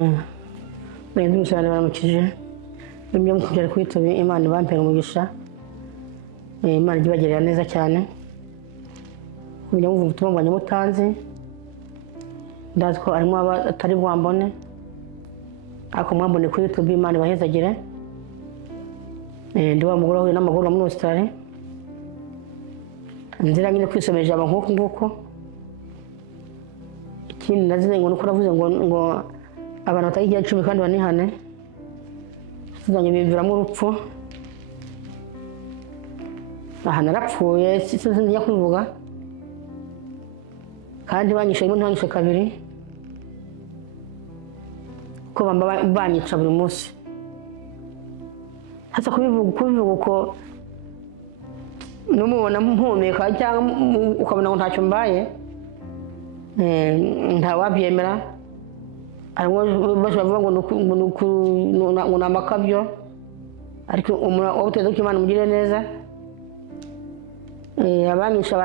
Mwende musana baramukije ibyo mukugera kwitaba Imana bampera umugisha Imana ibagerera neza cyane kubyo mvuga ubutumwa bwanjye mutanze ndazi ko arimo atari bwambone ako mwambone kuri YouTube Imana bahezagire ndi wa mugore we n'amaguru muri Australia nzira nyine kwisomeje aba nguko ikindi nazine ngo nuko navuze ngo abantu batayigira 10 kandi banihane tuzanye bimviramo urupfu aha narapfuye sinzi kubivuga kandi banyishe ntanyishe kabiri ko banyica buri munsi hasa kubivuga uko numubona mpumeka cyangwa ukabona ngo ntacyo mbaye ntawabyemera arimo bavuga ngo namakabyo ariko umuntu uteze ko Imana mugire neza abanyisha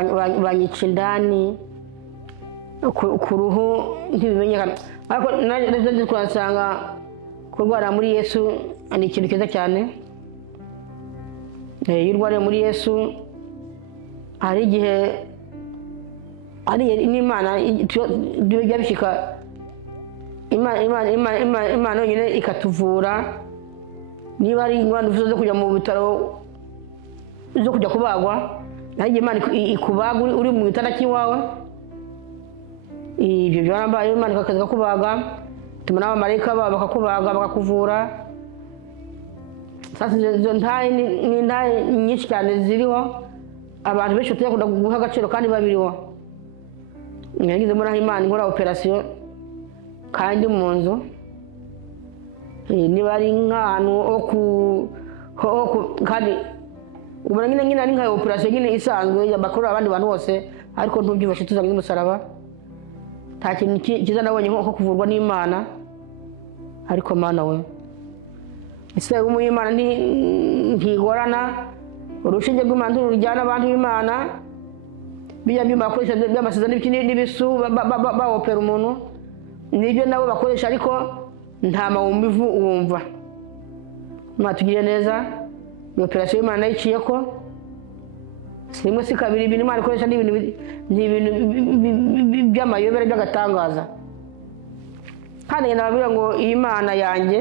banyica indani ku ruhu ntibimenyekana ariko naje twasanga kurwara muri Yesu ni ikintu kiza cyane y'urware muri Yesu hari igihe ari n'Imana byo bishika Imana nyine ikatuvura niba ari ingwano zo kujya mu bitaro zo kujya kubagwa naje Imana ikubaga uri mu bitanda kiwawe ibyo byarambaye Imana ikakaza kubaga tumana abamarayika bakakubaga bakakuvura sasa zo ntaye ni ntaye nyinshi cyane ziriho abantu benshi tuyakunda guha agaciro kandi babiriho nyagize muri Imana nkora operation kandi mu nzu niba ari nk'ahantu kandi ubona nyine ari nka operation nyine isanzwe y'abakuru abandi bantu bose ariko ntubyubashe tuzanye umusaraba nta kintu kiza nabonye nko kuvurwa n'Imana ariko Mana we ise umuyimana ntigorana urushinge rw'Imana rujyana abantu b'Imana bijya bakoresha by'amasezerano n'ibisu baopera umuntu nibyo nabo bakoresha ariko nta mawumbivu wumva matugire neza operation y'Imana yiciye ko simwe si kabiri ibintu Imana ikoresha n'ibintu by'amayobera by'agatangaza kandi nababwira ngo iyi Mana yanjye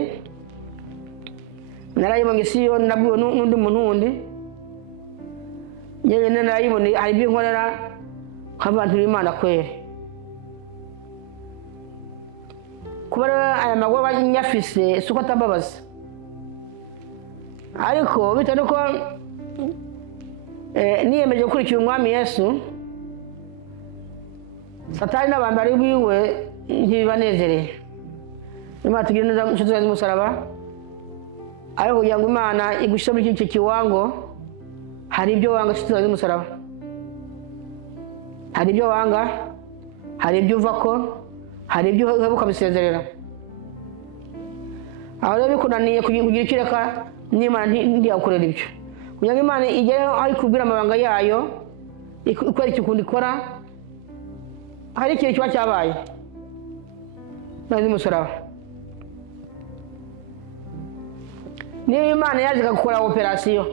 narayibonye Siyoni nabwiwe n'undi muntu wundi yewe narayibone hari ibyo nkorera nk'abantu b'Imana kwere kuba aya magwa nyafise suko atambabaza ariko bitane ko niyemeje gukurikira umwami Yesu Satani n'abambari biwe ntibibanezereye Imana tugire neza inshuti z'umusaraba ariko kugira ngo Imana igushyire muri icyo kiwango hari ibyo wanga inshuti z'umusaraba hari ibyo wanga hari ibyo uvako hari ibyo uhebuka bisezerera aho rero bikunaniye kugira ikireka n'Imana ntiyakorera ibyo kugira ngo Imana igere aho ikubwira amabanga yayo ikwereka ukundi ikora hari ikintu kiba cyabaye n'umusaraba niyo Imana yaje gukora operation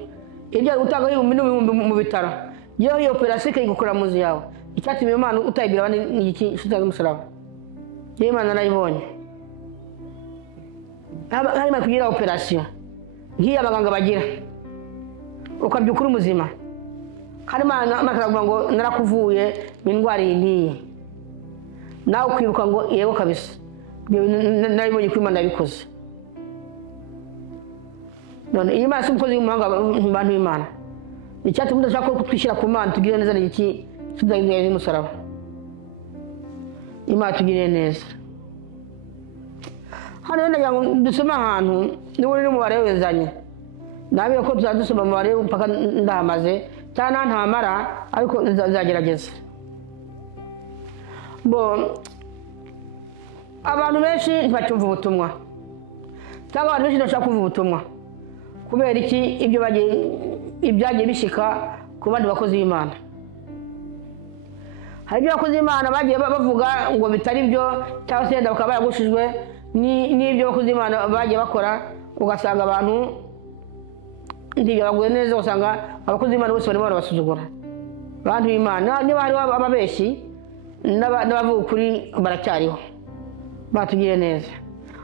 ibyo gutanga ibihumbi mu bitaro iyo operation ikayikora mu yawe icyatumye Imana utayibira abandi n'iki shitaga umusaraba niyo Imana narayibonye harimo kugira operation ngiye abaganga bagira ukabyukura umuzima hari Imana makavuga ngo narakuvuye indwara iyi nawe kwibuka ngo yego kabisa naribonye ko Imana yabikoze none iyi Imana umukozi w'umuhanga abantu b'Imana icyatuma udashaka ko twishyira ku Mana tugire neza n'iki tudagiye n'umusaraba Imana tugire neza hano ndagira ngo dusome ahantu niwe mu bare wezanye nabiye ko tuzadusoma mu bare mpaka ndamaze cyane ntamara ariko nzagerageza bo abantu benshi bacyumva ubutumwa cyangwa abantu benshi bashaka kumva ubutumwa kubera iki ibyagiye bishika ku bandi bakozi b'Imana hari ibyo bakozi b'Imana bagiye bavuga ngo bitari byo cyangwa se bakaba baragushijwe n'ibyo abakozi b'Imana bagiye bakora ugasanga abantu ntibyo baguye neza usanga abakozi b'Imana bose barimo barabasuzugura abantu b'Imana niba hari ababeshyi n'abavuga ukuri baracyariho batugire neza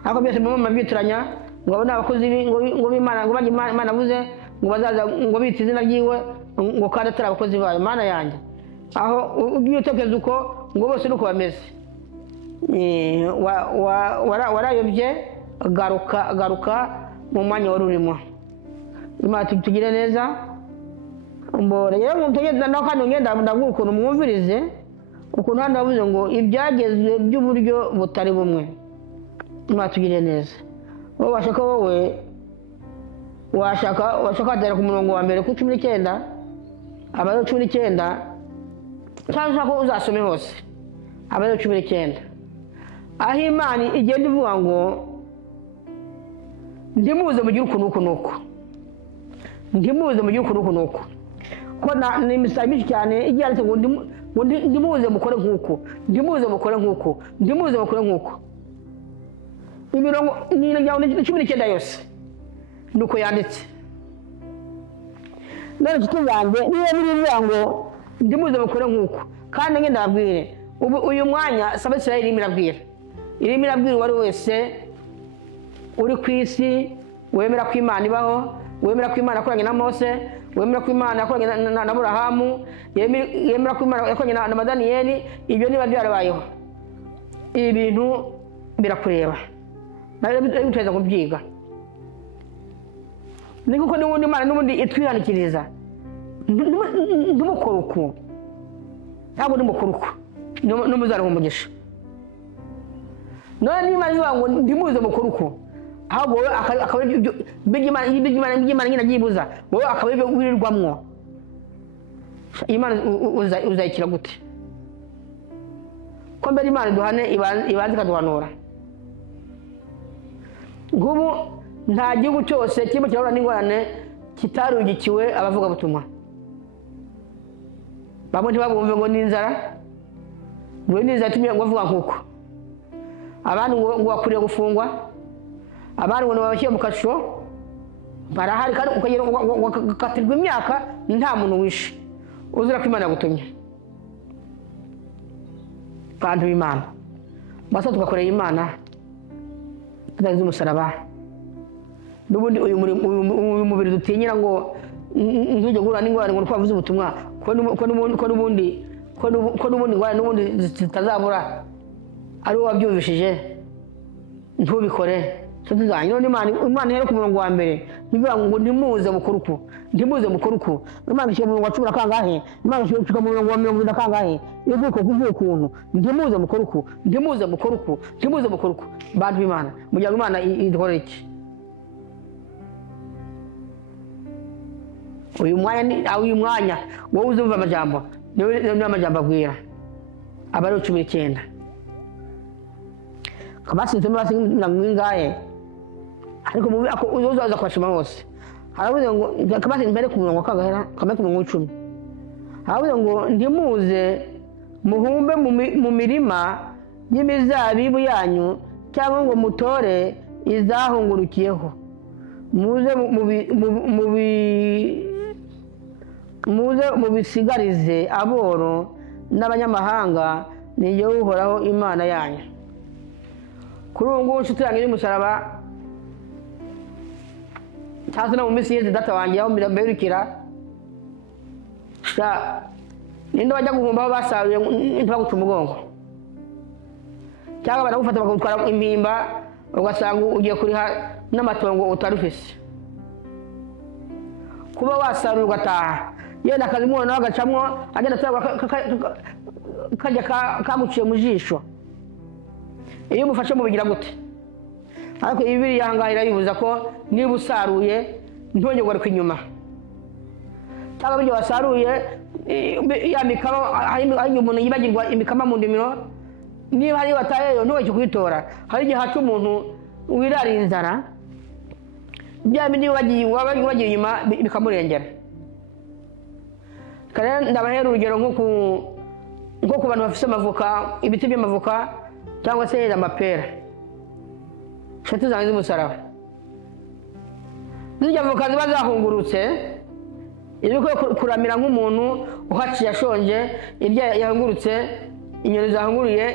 ariko byose mu mabyitiranya ngo abone abakozi ngo b'Imana ngo bajye Imana avuze ngo bazaza ngo bita izina ryiwe ngo kandi atari abakozi bayo Mana yanjye aho ugiye utekereza uko ngo bose nuko bameze warayobye garuka mu mwanya wari urimo Imana tugire neza mbore rero mutegeza no kandi ngenda ndavuga ukuntu mwumvirize ukuntu hano bavuze ngo ibyagezwe by'uburyo butari bumwe Imana tugire neza wowe bashaka wowe washaka atera ku murongo wa mbere ku 19 abayo 19 cyangwa ko uzasome hose abayo 19 aho Imana igenda ivuga ngo ndimuze mu gihugu nuko ndimuze mu gihugu nuko ko ni imisabi cyane igiye ariko ngo ndimuze mukore nkuko ndimuze mukore nkuko ndimuze mukore nkuko imirongo ni njyaho 19 yose nuko yanditse none kitubande niyo muri ngo ndimuze mukore nkuko kandi ngenda abwire uyu mwanya saba Israeli irimo wari wese uri ku isi wemera ko Imana ibaho wemera ko Imana yakoranye na Mose wemera ko Imana yakoranye na Aburahamu yemera ko Imana yakoranye na Daniyeli ibyo niba byarabayeho ibi bintu birakureba nawe biteza kubyiga ni kuko n'ubundi Imana n'ubundi itwihanikiriza ndumukora uko ntabwo ndumukora uko n'umuzaruhu umugisha none Imana ivuga ngo ndimuze mukora uko ahubwo wowe akaba Imana nyine agibuza wowe akaba ibyo wirirwamwo Imana uzayikira gute ko mbere Imana duhane ibanze ikaduhanura ngubu nta gihugu cyose kirimo kirahura n'ingorane kitarugikiwe abavuga butumwa bamwe ntibabumve ngo ni inzara ngo ni inzara itumye ngo bavuga nkuko abandi ngo bakwiriye gufungwa abandi ngo babashyire mu kasho barahari kandi ukagera ukatirwa imyaka nta muntu wishe uzira ko Imana yagutumye kandi b'Imana basa tugakorera Imana tuzagize umusaraba n'ubundi uyu mubiri dutinyira ngo ntujye guhura n'ingorane ngo twavuze ubutumwa ko n'ubundi ingorane n'ubundi zitazabura ari wowe wabyumvishije ntubikore tuzanye none Imana yari ku murongo wa mbere bivuga ngo ndimuze mukuru uko Imana ishyira mu murongo wa 10 kangahe Imana ishyira mu murongo wa 20 kangahe ivuko kuvuga ukuntu ndimuze mukuru uko bantu b'Imana mugira Imana idukora iki uyu mwanya wowe uzumva amajambo niyo amajambo agwira abari 19 kabasi tumwe basinga mwingaye ariko mubi ako uzoza kwashima hose haravuze ngo kabasi mbere ku murongo kagahera kamwe ku murongo 10 haravuze ngo ndimuze muhumbe mu mirima y'imizabibu yanyu cyangwa ngo mutore izahungurukiyeho muze mubisigarize aboro n'abanyamahanga ni yo uhoraho Imana yanyu kuri ubu ngubu nshuti yanjye y'umusaraba cyangwa se no mu minsi yeze data wanjye aho mbirukira ninde bajya guhumba aho basaruye ntibaguca umugongo cyangwa baragufata bakagutwara impimba ugasanga ugiye kuriha n'amatongo utari ufise kuba wasarura ugataha yenda akazi mwana nawe agacamwo agenda asaba kajya kamuciye mu jisho iyo umufashe mubigira gute ariko Bibiliya yahangahira yibuza ko niba usaruye ntongeye kugaruka inyuma cyangwa ibyo wasaruye ya mikama hari umuntu yibagirwa imikama mu ndimiro niba hari batayeyo ntubashye kuyitora hari igihe haca umuntu wirara inzara bya bindi wabagiye inyuma bikamurengera kandi ndabahera urugero nko ku bantu bafite amavuka ibiti by'amavuka cyangwa se amapera inshuti zanjye z'umusaraba zijya avoka ziba zahungurutse iri kuramira nk'umuntu uhaciye ashonje irya yahungurutse inyoni zahunguriye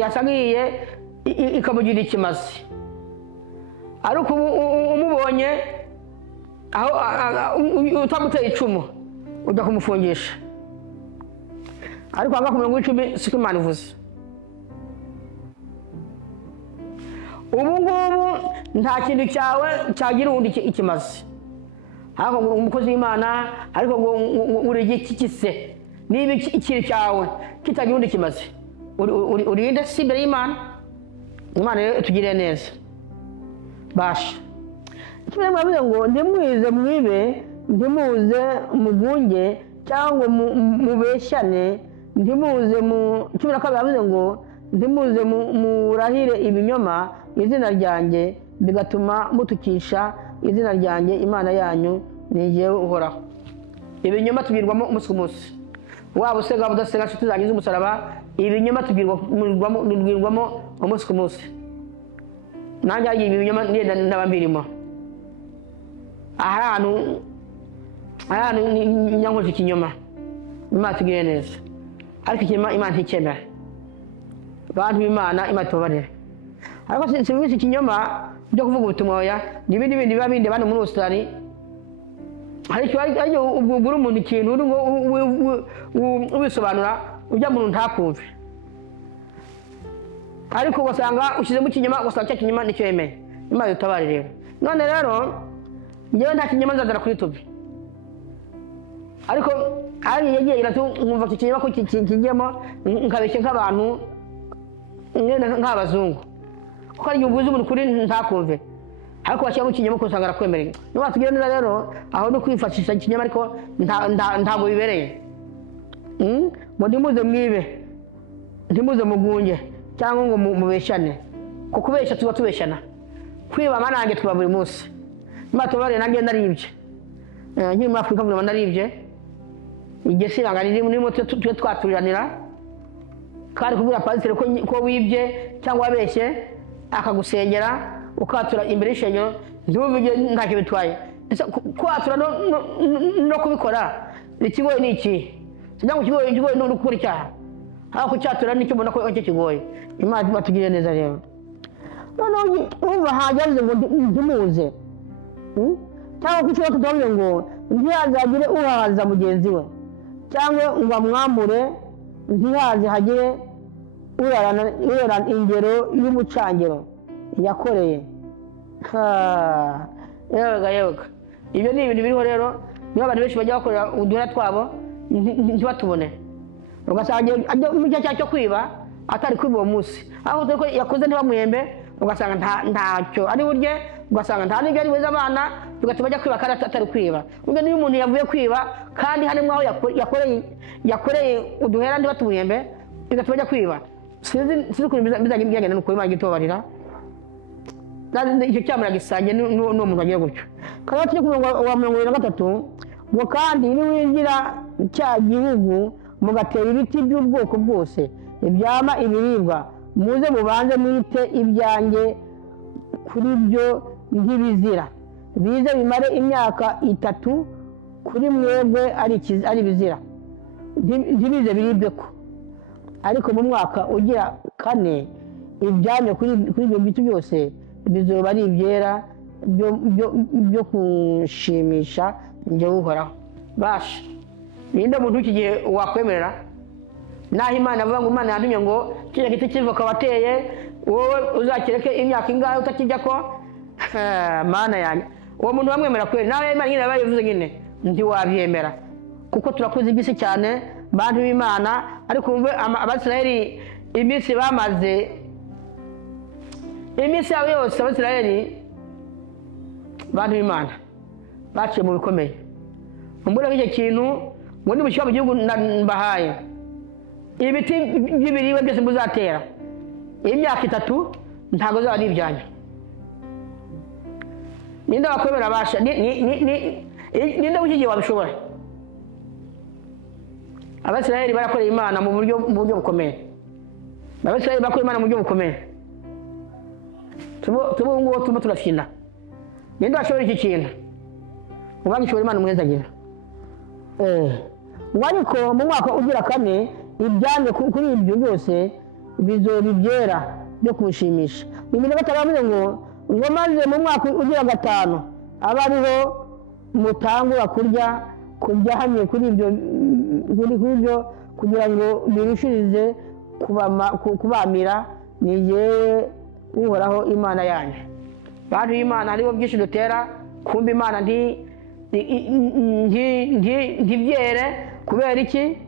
yasagiye ikamugira ikimazi ariko umubonye aho utamuteye icumu ujya kumufungisha ariko anga ku 10 siko Imana ivuze ubu ngubu nta kintu cyawe cyagira undi ikimazi ariko umukozi w'Imana ariko ngo uri gikise niba ikiri cyawe kitagira undi kimazi urinde si imbere y'Imana Imana tugire neza basha kimwe mwavuze ngo ndimwize mwibe ndimuze mugunge cyangwa mubeshyane ndimuze mu 12 yavuze ngo ndimuze murahire ibinyoma izina ryanjye bigatuma mutukisha izina ryanjye Imana yanyu nijewe uhoraho ibinyoma tubirwamo umunsi ku munsi waba usega budasega inshuti zanjye z'umusaraba ibinyoma tubirwamo umunsi ku munsi nanjye ari ibinyoma ngenda n'abambirimo ahantu nyankoje ikinyoma Imana tugire neza ariko ikinyoma Imana ntikemera bantu b'Imana Imana tubabarire ariko sinzi ikinyoma byo kuvuga ubutumwa oya n'ibindi biba bindi bane muri Australia hari ubwo umuntu ikintu uri ubisobanura ujya mu ntakumve ariko ugasanga ushyizemo ikinyoma ugasanga cya kinyoma nicyo yemeye Imana itabarire none rero ngewe nta kinyoma nzazana kuri YouTube ariko ari yagiye iratu nkumva ikinyoma ko kigiyemo nkabeshye nk'abantu nk'abazungu kuko ari ubuzi umuntu kuri ntakumve ariko washyiramo ikinyoma ko usanga arakwemereye niba tugire neza rero aho no kwifashisha ikinyoma ariko ntabwo bibereye ngo ndimuze mwibe ndimuze mugunge cyangwa ngo mubeshyane kuko kubeshya tuba tubeshyana kwiba amanange tuba buri munsi Imana tubabarire nanjye naribye nkiri muri Afurika vuba naribye igihe siranga nirimo tujye twaturiranira kandi kubwira pasiteri ko wibye cyangwa wabeshye akagusengera ukatura imbere y'ishengero ntibuvige ntacyo bitwaye kwatura no kubikora ikigoye ni iki cyangwa ikigoye no gukora icyaha ariko cyatura nicyo mbona ko cyo kigoye Imana batugire neza rero none umva hajyaze ngo ndimuze cyangwa kuko tudavuye ngo ntiyazagire uhaza mugenzi we cyangwa ngo amwambure ntihaze hagire urarana ingero y'umucangero yakoreye yega ibyo ni ibintu biriho rero niba abantu benshi bajya bakorera uduhera twabo ntibatubone ugasanga mu gihe cyo kwiba atari kwiba uwo munsi aho ko yakoze ntibamwembe ugasanga ntacyo ari burye ugasanga nta n'ibyo ari buze abana bigatuma ajya kwiba kandi atari kwiba ubwo niyo umuntu yavuye kwiba kandi harimo aho yakoreye uduhera ntibatumwembe bigatuma ajya kwiba sinzi ukuntu bizagenda nuko Imana itubabarira icyo cyamura gisange n'uwo muntu agiye gutyo kandi turi ku murongo wa 23 ngo kandi niwinjira cya gihugu mugatera ibiti by'ubwoko bwose ibyama ibiribwa muze mubanze mwite ibyanjye kuri byo nk'ibizira bize bimare imyaka 3 kuri mwebwe ari bizira ntibize biribwe ko ariko mu mwaka ugira 4 ibyamye kuri ibyo biti byose bizoba ari ibyera byo kushimisha njye uhoraho basha ninde muntu iki gihe wakwemerera naho Imana avuga ngo Imana yandumye ngo kiriya giti kivoka wateye wowe uzakireke imyaka ingahe utakijya ko Mana yanjye uwo muntu wamwemera kweli nawe Imana nyine yabivuze nyine ndi wabyemera kuko turakoze igisi cyane bantu b'Imana ariko umve Abisirayeli iminsi bamaze iminsi yabo yose Abisirayeli bantu b'Imana baciye mu bikomeye umbure nk'icyo kintu ngo ni mushyira mu gihugu mbahaye ibiti by'ibiribwa byose muzatera imyaka 3 ntago zaba ari ibyanyu ninde wakwemera basha ninde ukigiye wabishobora Abisirayeli barakoreye Imana mu buryo bukomeye Abisirayeli bakoreye Imana mu buryo bukomeye tubo ngo tumo turafina ninde ashobora iki kintu ubangishobora Imana umwezagira ariko mu mwaka ugira kane ibyane kuri ibyo byose bizobibyera byo kumushimisha ibintu bataravuze ngo maze mu mwaka ugira gatanu abariho mutangura kurya hamwe kuri ibyo kugira ngo birushirize kubamira ni yewe uhoraho Imana yanyu. Bantu y'Imana hariho byinshi dutera kumva Imana ntibyere kubera iki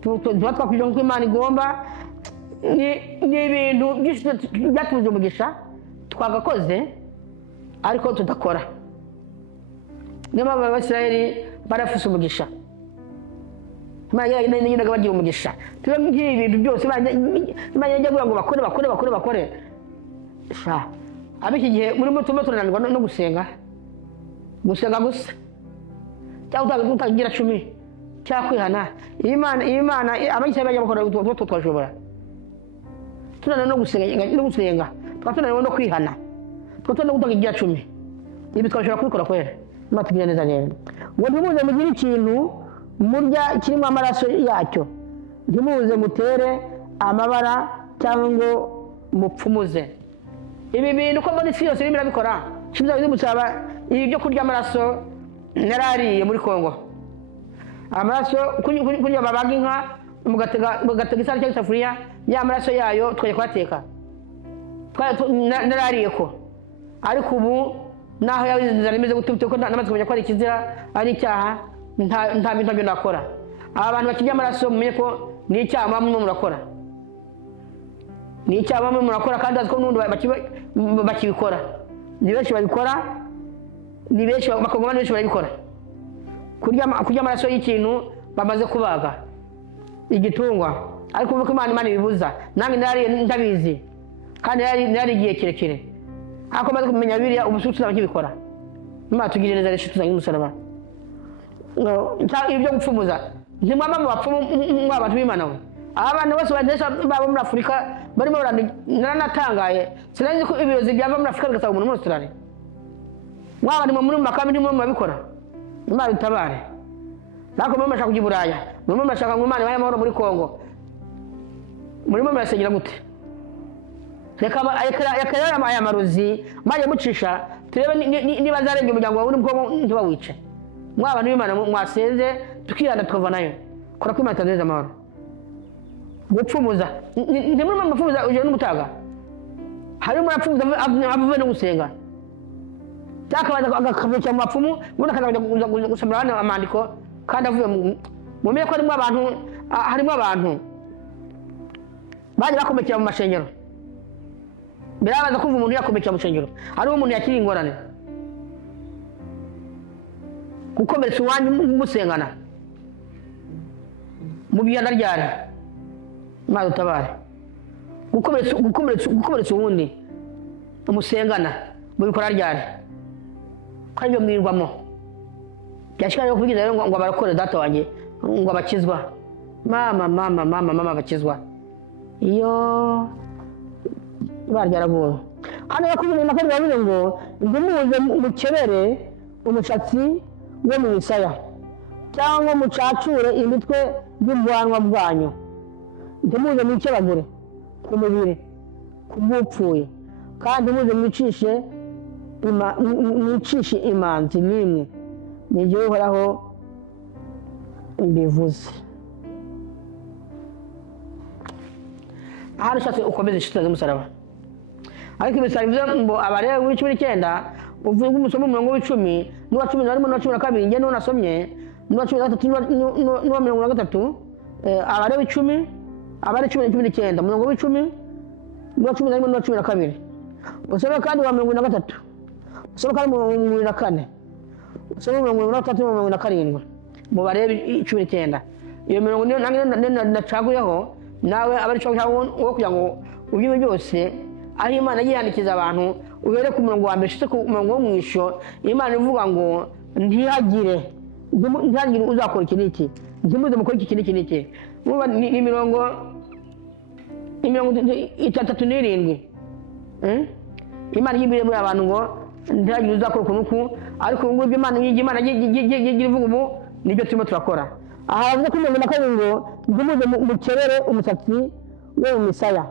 tuba twakwije nk'uko Imana igomba ni ibintu byinshi byatubuze umugisha twagakoze ariko tudakora. Niyo mpamvu Abisirayeli barafise umugisha Imana yagendaga bagira umugisha tuba nk'ibintu byose Imana yagiye ngo bakore ab'iki gihe muri mutumo tunanirwa no gusenga gusa cyangwa utagira 10 cyakwihana Imana abanyise bajya bakora utwo twashobora tunana no gusenga twatunaniwe no kwihana twatuna utagira 10 ibi twashobora kubikora kwera matugire neza rero ngo ntimuze mugire ikintu murya kirimo amaraso yacyo ntimuze mutere amabara cyangwa ngo mupfumuze ibi bintu ko muri yose birabikora kibuza bimusaba ibi byo kurya amaraso narariye muri Kongo amaraso kurya babaga inka mugatega isari cyangwa isafuriya ya amaraso yayo twaje kwateka narariye ko ariko ubu naho yabizinzana imeze gutubite ko namaze kumenya ko ari ikizira ari icyaha nta bintu byo nakora abantu bakijya amaraso mumenye ko ni icyaha bamwe murakora ni icyaha bamwe murakora kandi aziko n'undi bakibikora ni benshi babikora ni benshi bakogoma benshi babikora kurya amaraso y'ikintu bamaze kubaga igitungwa ariko uvuga ko Imana ibibuza nange ndabizi kandi nari igihe kirekire ako maze kumenya Bibiliya ubusutsi n'abakibikora Imana tugire neza rero tuzanye umusaraba ibyo gupfumuza ntimwamba mu bapfumu mw'abantu b'Imana we abana bose bagenda babo muri Afurika barimo naranatangaye sinzi ko ibirozi byava muri Afurika bigasaba umuntu muri Australia mwabandi muri makambi ndimo mabikora Imana itabare nako mama bashaka kujya Buraya mama bashaka ngo Imana ibaye amahoro muri Kongo murimo murasengera gute reka aya marozi maje mucisha turebe niba zarenge umuryango wawe n'ubwo ntibawice mw'abantu b'Imana mwasenze tukiranda tukava nayo kora ko Imana itaneze amahoro gupfumuza ndimwe mu mapfumuza uje n'umutaga hari mu mapfumuza avuye no gusenga cyakabaza agakavuca mu mapfumu ubona kaza gusomera hano amandiko kandi avuye mu meye ko harimo abantu baje bakomekera mu mashengero birabaza kumva umuntu yakomekera mu mashengero hari umuntu yakiri ingorane gukomeretsa uwanyu musengana mu byana ryari Imana utabare gukomeretsa uwundi umusengana mu bikora ryari kandi byo mwirwamo byashikaye kuvugira rero ngo barakore data wanjye ngo abakizwa mama bakizwa iyo baryaraguye hano yakubwiye na kandi bavuze ngo ndimuze mukebere umushatsi wo mu misaya cyangwa mucacure imitwe y'ubwanwa bwanyu ndimuze mwikebagure ku mubiri ku bw'upfuye kandi muze mwicishe imanzi n'imwe ni igihe uhoraho mbivuze ahari ushatse ukomeze inshuti z'umusaraba ariko ibisaba bivuze ngo Abalewi w'icumi n'icyenda uvuye umusoma umurongo w'icumi n'uwa 11 n'uwa 12 njye n'unasomye n'uwa 13 n'uwa 13 Abalewi 10 Abalewi 10 umurongo w'icumi n'uwa 11 n'uwa 12 usome kandi uwa 13 usome kandi umurongo wa 4 usome umurongo wa 3 n'umurongo wa 7 mu Balewi 19 iyo mirongo nange nacaguyeho nawe abari cyo wo kugira ngo ubyime byose aho Imana yihandikiza abantu ubere ku murongo wa mbere shitse ku murongo wo mwisho Imana ivuga ngo ntihagire uzakora iki niki ntimuze mukora iki niki muba ni mirongo 37 Imana yibire mu abantu ngo ndagiye uzakora kunuku ariko ngo Imana ivuga ubu nibyo turimo turakora aha bavuze ko umuntu nakabiri ngo ndumuze mu kebere umusatsi wo mu misaya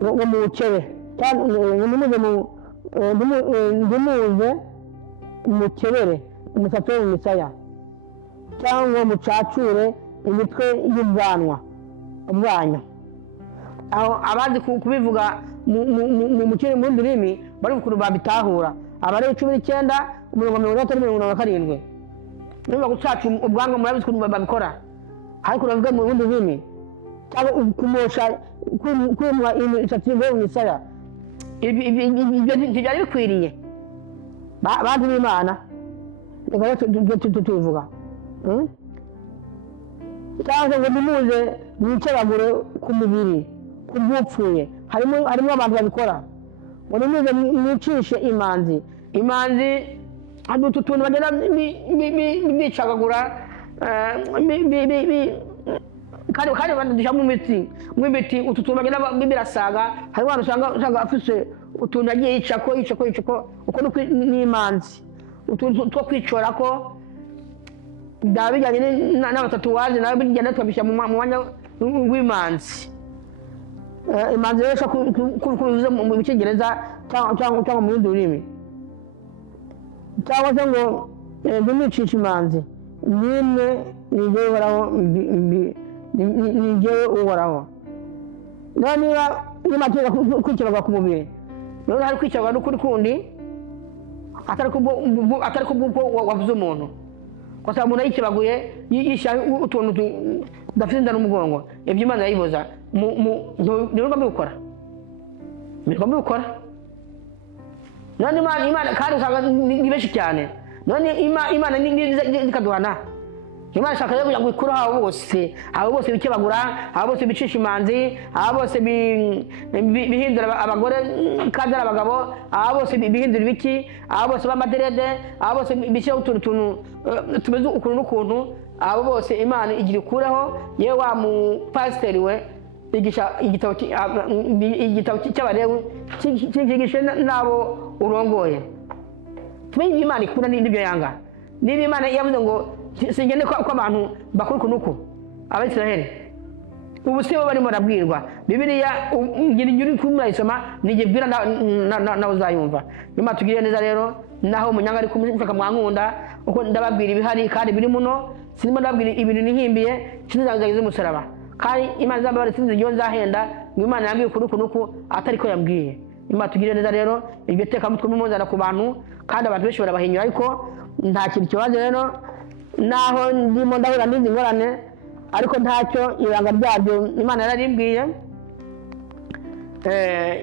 wo mu kebe kandi ndumuze mu kebere umusatsi wo mu misaya cyangwa mucacure imitwe y'ubwanwa bwanyu aho abazi kubivuga mu kiri mu ndimi bari gukuru babitahura abari 19 17 niba gucaca ubwanwa murabizi ko babikora ariko uravuga mu bundi ndimi cyangwa kumosha kumwa imisatsi yo mu misaya ibyo byari bikwiriye bantu b'Imana reka tuvuga cyangwa ngo nimuze mwicaragure ku mubiri ku bwupfuye harimo abantu babikora ngo nimuze mwicishe imanzi hari utuntu bagenda bicagagura kandi badushyira mu miti utu tuntu bagenda birasaga harimo abantu usanga afise utuntu agiye yicako uko n'imanzi utuntu two kwicora ko byaba bijyanye n'abatatuwaje nawe bijyana tukabishyira mu mwanya w'imanzi imanzi rero kubivuze mu Cyongereza cyangwa mu rundi rurimi cyangwa se ngo ntimwicishe imanzi nimwe nijyewe uhoraho niba nimatira kwikirwa ku mubiri rero hari kwikirwa n'ukuri kundi atari kubwo wavuze umuntu kwasa umuntu yikibaguye yisha utuntu dafite inda n'umugongo ibyo Imana yayiboza niba mbikora none Imana kandi usanga ni benshi cyane none Imana ikaduhana Imana ishaka yo kugira ngo ikure abo bose bikebagura abo bose bicisha imanzi abo bose bihindura abagore kandi ari abagabo abo bose bihindura ibiki abo bose b'amaderede abo bose bishyiraho utuntu tumeze ukuntu n'ukuntu abo bose Imana igira ikureho yewe wa mupasiteri we igisha igitabo cy'abarewe cyigishe n'abo urongoye tumenye Imana ikunda n'ibyo yanga niba Imana yavuze ngo singene ko abantu bakuru kunuko Abisiraheli ubu se bari barabwirwa Bibiliya ngiri kumurayisoma nigibwira na uzayumva nyuma tugire neza rero naho umunyanga ari kumufaka mwankunda uko ndababwira ibihari kandi biri muno sinimo ndababwira ibintu nihimbiye kinzagize umusaraba kandi Imana zambara sinzi ryo nzahenda ngo Imana yambwiye kunuko atari ko yambwiye nyuma tugire neza rero iryo teka mutwe mumuzana ku bantu kandi abantu benshi barabahinyura ariko nta kintu kibazo rero naho ndimo ndahura n'izi ngorane ariko ntacyo ibanga ryabyo Imana yararimbwiye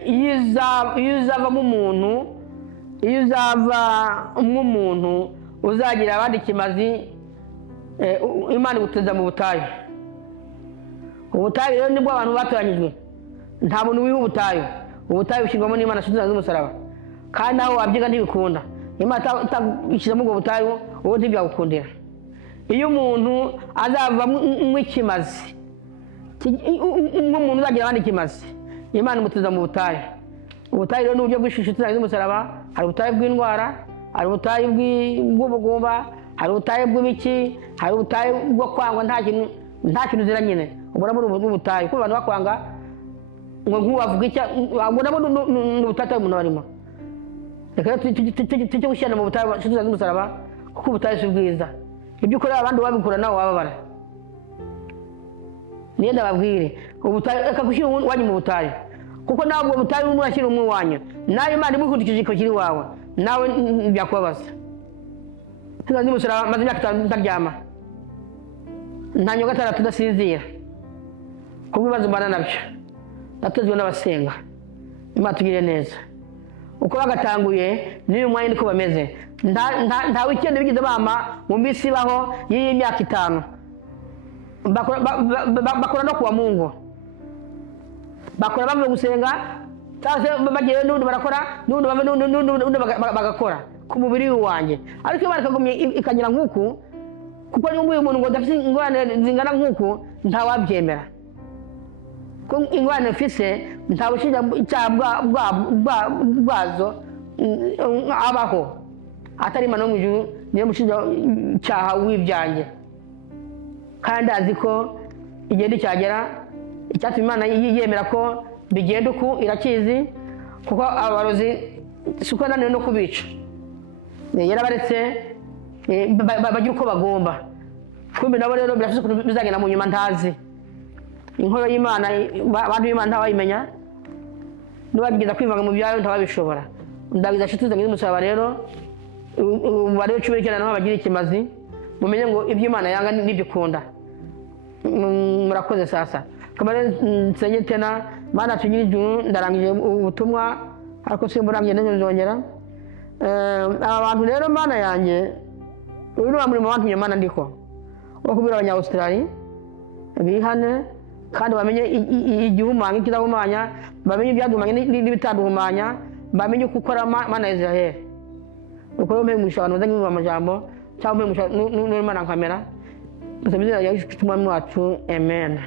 iyo uzava nk'umuntu uzagira abandi kimazi Imana iguteza mu butayu rero nibwo abantu batoranyijwe nta muntu wiha ubutayu bushyirwamo n'Imana nshuti z'umusaraba kandi aho wabyiga ntibikunda Imana itashyizemo ubwo butayu ubu ntibyagukundira iyo umuntu azavamo ikimazi nk'umuntu uzagira abandi ikimazi Imana imuteza mu butayu rero ni uburyo bw'ishusho z'umusaraba hari ubutayu bw'indwara hari ubutayu bw'ubugumba hari ubutayu bw'ibiki hari ubutayu bwo kwangwa nta kintu uzira nyine ubona muri ubu butayu kuko abantu bakwanga ngo nk'uwavuga icyo wabonamo n'ubutata umuntu barimo reka tujye gushyirana mu butayu nshuti z'umusaraba kuko ubutayu si bwiza ibyo ukorera abandi wabikora nawe wababara niyo ndababwire ubutayu reka gushyira wanyu mu butayu kuko nawe ubwo butayu murashyira umwe wanyu nawe Imana imukurikije ko kiri wawe nawe byakubabaza tuzazi musaraba maze imyaka 5 ndaryama nta nyungu 6 tudasinzira kuko ibibazo mbana nabyo natuzwe n'abasenga Imana tugire neza uko bagatanguye n'uyu mwanya niko bameze nta weekend bigize bama mu minsi baho y'imyaka 5 bakora no kuwa Mungu bakora bavuye gusenga cyangwa bagiye n'undi barakora n'undi bagakora ku mubiri wanjye ariko Imana ikagumye ikagira nk'uku kuko niyo umuntu ngo dafite ingorane zingana nk'uku ntawabyemera ko ingorane mfise nta bushinjacyaha bwazo abaho atari Imana yo mu ijuru niyo mushinjacyaha w'ibyanjye kandi azi ko igenda icyagera icyatuma Imana yemera ko bigenda uku irakizi kuko abarozi suko nanone no kubica yarabaretse bagira uko bagomba kumbe nabo rero birafise ukuntu bizagenda mu nyuma ntazi inkoro y'Imana abantu b'Imana ntawayimenya nubageza kwivanga mu byayo ntawabishobora ndabiza shituza ngize umusaba rero barero cyubekera naho bagira ikimazi mumenye ngo ibyo Imana yanga n'ibyo ukunda murakoze sasa kamare nsenye tena Mana tunyiri ijuru ndarangije ubutumwa ariko simburamye nzongera abantu rero Mana yanjye uyu ni muri mu bantu nyamana ndiko bakubwira abanya Australia bihane kandi bamenye igihumanya kidahumanya bamenye ibyadumanya n'ibitaduhumanya bamenye uko ukora Mana ya Israel uko mpe mushano ndangi mu majambo cyangwa mpe mushano n'Imana nkamera Musamizira ya Yesu Kristo mwami wacu amen.